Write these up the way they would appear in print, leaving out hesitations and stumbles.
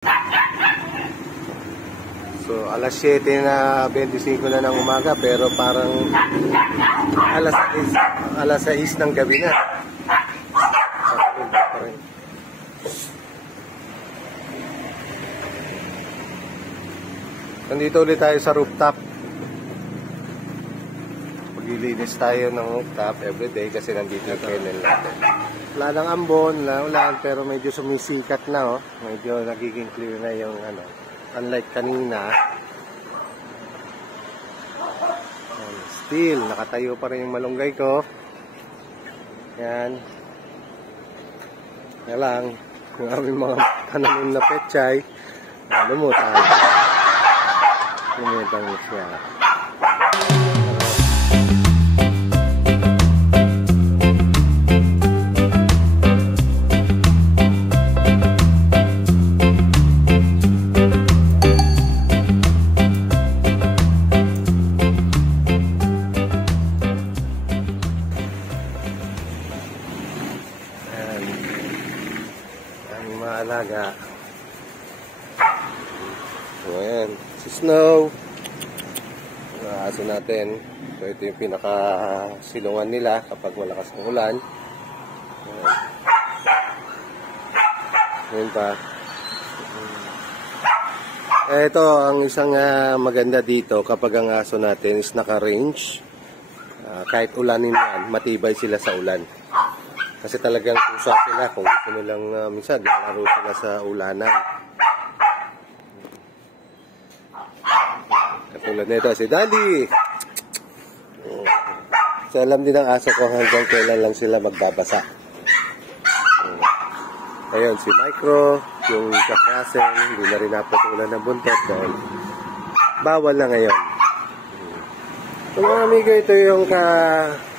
So, alas 7:25 na ng umaga, pero parang alas 6 ng gabi na. Nandito ulit tayo sa rooftop. Maglilinis tayo ng rooftop everyday kasi nandito yung kennel natin. Wala nang ambon, wala ulan, pero medyo sumisikat na, oh. Medyo nagiging clear na yung ano. Unlike kanina. Still, nakatayo pa rin yung malunggay ko. Yan. Yan lang. Yung aming mga tanamin na pechay. Lumutan. Lumutan siya. Alaga. So, ayan. Si Snow. Aso natin. So, ito yung pinaka-silungan nila kapag malakas ng ulan. Ayan pa. Ito, ang isang maganda dito kapag ang aso natin is naka-range. Kahit ulanin yan, matibay sila sa ulan. Kasi talagang kusa sila kung gusto nilang minsan laro sila sa ulanan. Katulad nito si Daddy. So, alam din ng aso ko hanggang kailan lang sila magbabasa. Ayun, si Micro, yung Jack Russell, hindi na rin naputulan ng buntot dahil bawal na ngayon. So, mga amigo, ito yung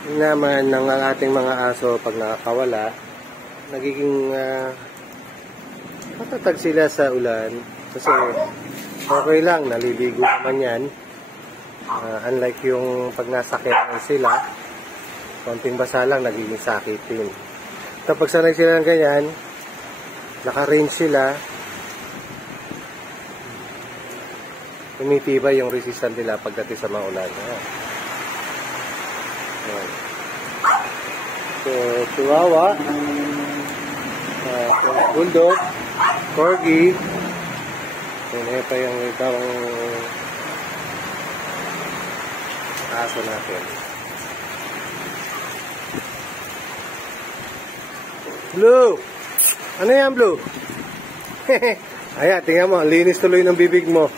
naman ng ating mga aso pag nakakawala, nagiging matatag sila sa ulan kasi okay lang, naliligo naman yan. Unlike yung pag nasa kennel sila, konting basa lang, nagiging sakit din. Kapag sanay sila ng ganyan, naka-range sila, tumitibay yung resistance nila pagdating sa mga ulan. So, Chihuahua, Bulldog, Corgi, and ito yung ibang aso natin. Blue! Ano yan, Blue? Ayan, tingnan mo, linis tuloy ng bibig mo.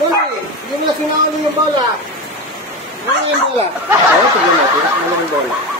Bola, hindi mo na sinawali yung bola. Ano yung bola? Oo, tignan natin. Ano yung bola?